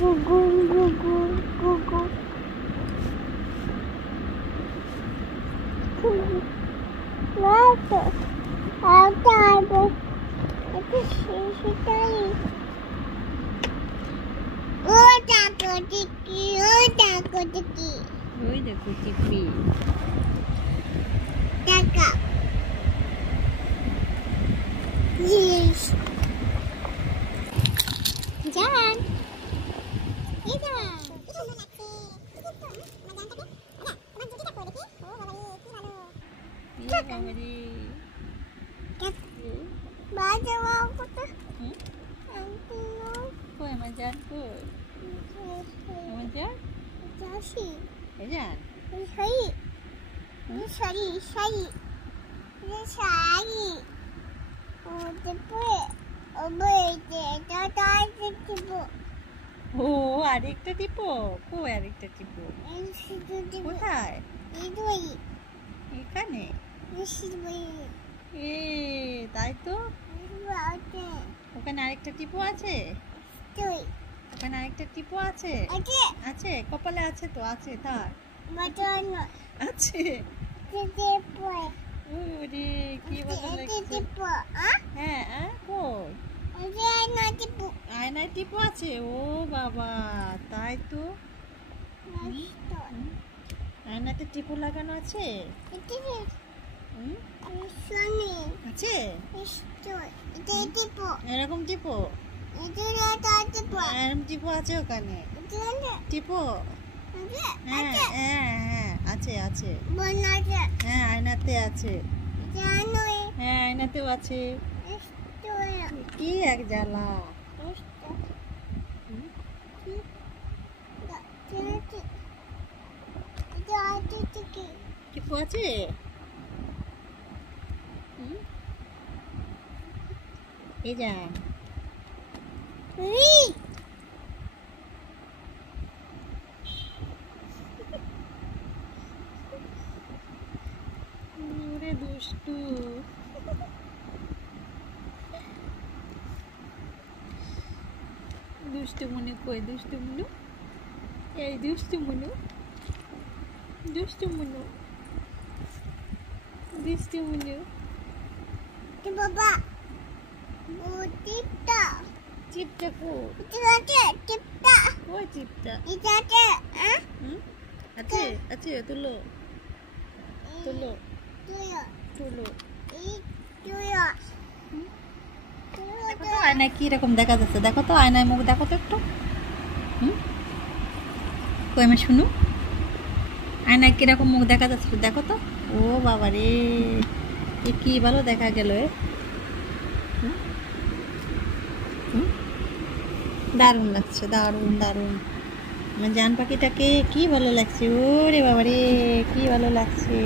গুগু গুগু গুগু Lato, altarbe, это считай. Вот так вот такие, вот так вот такие. Ой, да кутипи. Так. Есть. Jalan. Itu. Iya, Mama di. Baca aku tuh. Kau yang majan kau. Yang majan? Jasi. Majan. Sari. Sari. Sari. Sari. Oh, tepu. Oh, boleh. Dah tepu. ও আরেকটা টিপো কই আরেকটা টিপো কোথায় এখানে এ তাই তো ওখানে আরেকটা টিপো আছে ওখানে আরেকটা টিপো আছে আছে কপালে আছে তো আছে তার আছে ওরে কি ভালো লাগছে হ্যাঁ কই আয়নায় টিপো আছে ও বাবা তাই তো আয়নাতে টিপো লাগানো আছে আছে এরকম টিপো এরকম টিপো আছে ওখানে টিপো হ্যাঁ হ্যাঁ আছে আছে হ্যাঁ আয়নাতে আছে হ্যাঁ আয়নাতেও আছে কি এক জ্বালা টিপু আছে এই যা ওরে দুষ্টু দুষ্টু মনে কই দুষ্টু মনু এই দুষ্টু মনু দুষ্টু মনু দুষ্টু মনু বাবা ও টিপটা চিপটা কো টিপটা কই চিপটা এটাতে আছে আছে তুলো তুলো তুলো দেখো তো আয়নায় কি রকম দেখা যাচ্ছে দেখো তো আয়নায় মুখ দেখো তো একটু কই আমি শুনু আয়নায় কিরকম মুখ দেখা যাচ্ছে দেখো তো ও বাবা রে এ কি ভালো দেখা গেল দারুণ লাগছে দারুণ দারুণ আমার জান পাখিটাকে কি ভালো লাগছে ওরে বাবা রে কি ভালো লাগছে।